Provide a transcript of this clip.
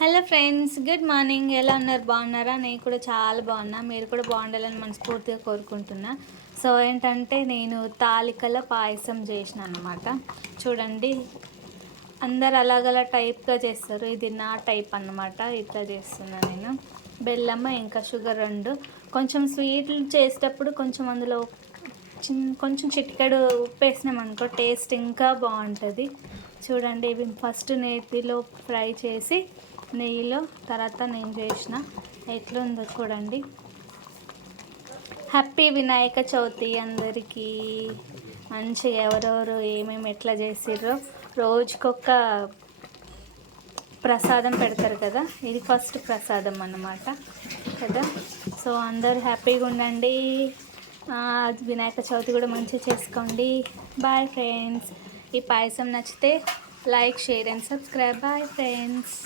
Hello friends, good morning. ఎలా ఉన్నారు? బాగున్నారా? నేను కూడా చాలా బాగున్నా. మీరు కూడా బాగుండాలని మనస్ఫూర్తిగా కోరుకుంటున్నా. సో ఏంటంటే నేను తాలికల పాయసం చేసిన అన్నమాట. చూడండి, అందరు అలాగలా టైప్గా చేస్తారు, ఇది నా టైప్ అన్నమాట. ఇట్లా చేస్తున్నా నేను. బెల్లమ్మ ఇంకా షుగర్ రెండు. కొంచెం స్వీట్లు చేసేటప్పుడు కొంచెం అందులో కొంచెం చిటికెడు ఉప్పు వేసినామనుకో టేస్ట్ ఇంకా బాగుంటుంది. చూడండి, ఇవి ఫస్ట్ నేతిలో ఫ్రై చేసి నెయ్యిలో తర్వాత నేను చేసిన ఎట్లుందో చూడండి. హ్యాపీ వినాయక చవితి అందరికీ. మంచిగా ఎవరెవరు ఏమేమి ఎట్లా చేసిర్రో రోజుకొక ప్రసాదం పెడతారు కదా, ఇది ఫస్ట్ ప్రసాదం అన్నమాట కదా. సో అందరు హ్యాపీగా ఉండండి. వినాయక చవితి కూడా మంచిగా చేసుకోండి. Bye friends. ఈ పాయసం నచ్చితే like, share and subscribe. Bye friends.